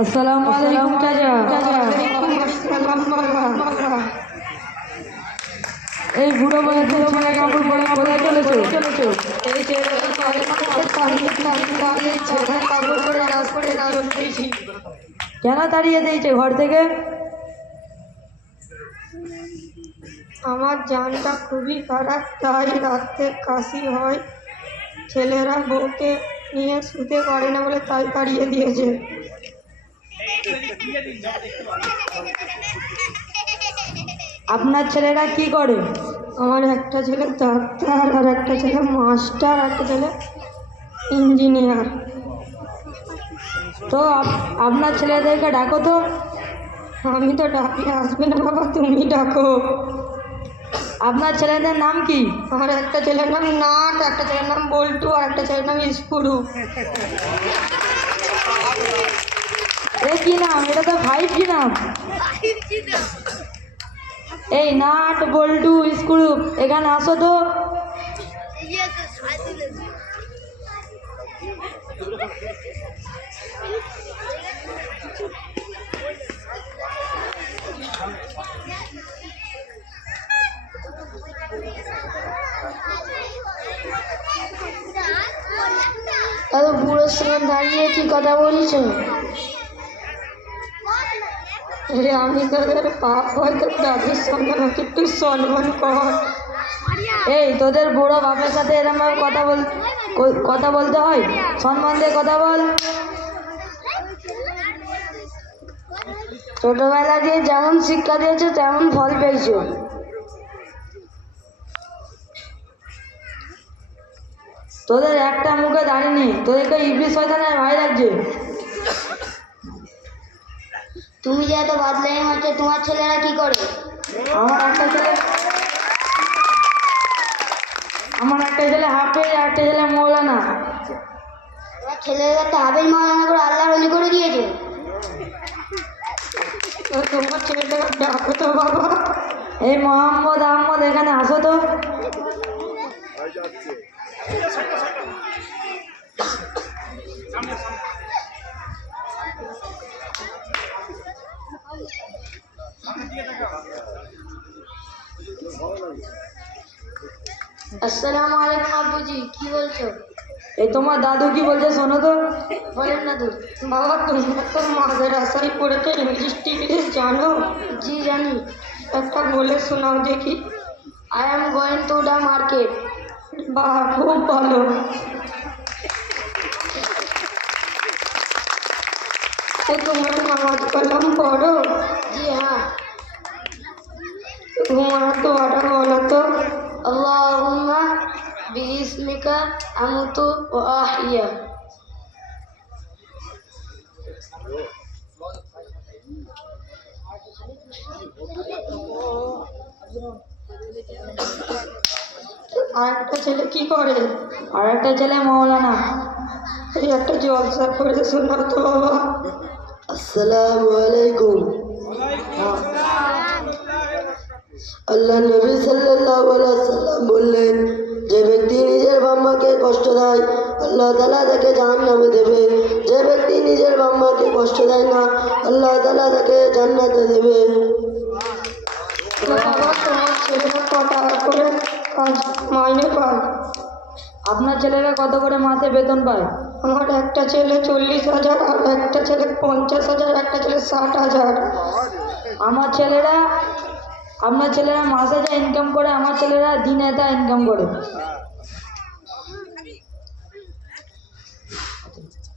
আসসালামু আলাইকুম চাচা। এই বুড়ো বয়সে ছেলে কাপড় পরে কোথায় চলেছো? কেন তাড়িয়ে দিয়েছে ঘর থেকে? আমার জানটা খুবই খারাপ, তাই রাতে কাশি হয়, ছেলেরা বউকে নিয়ে শুতে পারে না বলে তাই তাড়িয়ে দিয়েছে। আপনার ছেলেরা কি করে? আমার একটা ছেলে ডাক্তার, আর একটা ছেলে মাস্টার, একটা ছেলে ইঞ্জিনিয়ার। তো আপনার ছেলেদেরকে ডাকো তো। আমি তো ডাকলে আসবে না বাবা, তুমি ডাকো। আপনার ছেলেদের নাম কি? আমার একটা ছেলের নাম নাট, একটা ছেলের নাম বল্টু, আর একটা ছেলের নাম স্কুরু। এ কি নাম? এটা তো 5G নাম। এই নাট বল্টু স্ক্রু এখানে আসো তো। এত বুড়োর সঙ্গে দাঁড়িয়ে কি কথা বলছো? আমি তোদের পাপ হয়তো দাদুর সঙ্গে আমাকে একটু সম্মান কর। এই তোদের বুড়ো বাপের সাথে এরকম কথা বলতে হয়? সম্মান দিয়ে কথা বল। ছোটবেলা দিয়ে যেমন শিক্ষা দিয়েছো তেমন ফল পেয়েছো। তোদের একটা মুখে দাঁড়িয়ে, তোদেরকে ইবলিশ শয়তানের ভয় লাগছে। তুমি যে এত বাদলাই হচ্ছে, তোমার ছেলেরা কি করে? আমার একটা ছেলে হাফেজ, একটা ছেলে মৌলানা। তোমার ছেলেরা তো হাফেজ মাওলানা করে আল্লাহর ওলি করে দিয়েছে। তোমার ছেলেটা ডাকো তো বাবা। এই মোহাম্মদ আহমদ এখানে আসো তো। আসসালামু আলাইকুম আব্বুজি, কি বলছো? এই তোমার দাদু কি বলছে শোনো তো। বলেন দাদু। বাবা তোমরা তো মাদ্রাসায় পড়েছো, ইংলিশ টিংলিশ জানো? জি জানি। একটা বলে শোনাও দেখি। I am going to the market. বাহ, খুব ভালো। তো তোমরা নামাজ কালাম পড়ো? জি হ্যাঁ। তোমার দোয়াটা বলো তো। আল্লাহুম্মা বিইসমিকা আমুতু ওয়া আহইয়া। আর একটা ছেলে কি করে? আর একটা ছেলে মৌলানা। এই একটা জলসা করে শোনাও তো বাবা। আসসালামু আলাইকুম। আল্লাহ নবী সাল্লাল্লাহু আলাইহি সাল্লাম বললেন, যে ব্যক্তি নিজের বাম্মাকে কষ্ট দেয় আল্লাহ তাআলা তাকে জাহান্নামে দেবে। যে ব্যক্তি নিজের বাম্মাকে কষ্ট দেয় না আল্লাহ তাআলা তাকে জান্নাতে দেবে। বাবা তোমার ছেলেরা ক টাকা করে কাজ মাইনে পায়? আপনার ছেলেরা কত করে মাসে বেতন পায়? আমার একটা ছেলে 40,000, আর একটা ছেলে 50,000, একটা ছেলে 60,000। আপনার ছেলেরা মাসে যা ইনকাম করে, আমার ছেলেরা দিনে তা ইনকাম করে।